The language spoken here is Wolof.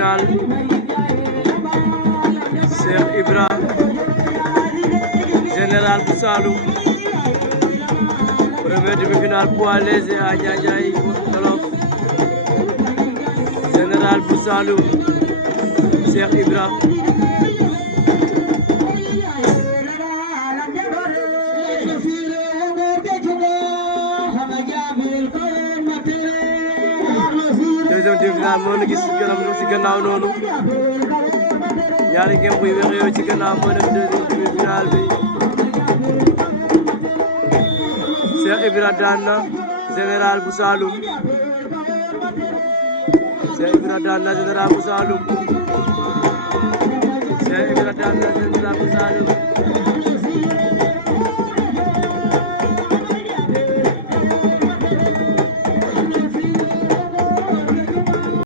demi-finale Cheikh Ibra Général bu Saloum première demi-finale poids léger à Ndiadiaye Wolof Général bu Saloum Cheikh Ibra deuxième demi-finale moo ñu gis ci gannaaw noonu ñaari ngeen buy wex yow ci gannaaw moo nekk deuxième demi-finale bi Cheikh Ibra daan na Général bu Saloum Cheikh Ibra daan na Général bu Saloum Cheikh Ibra daan na Général bu Saloum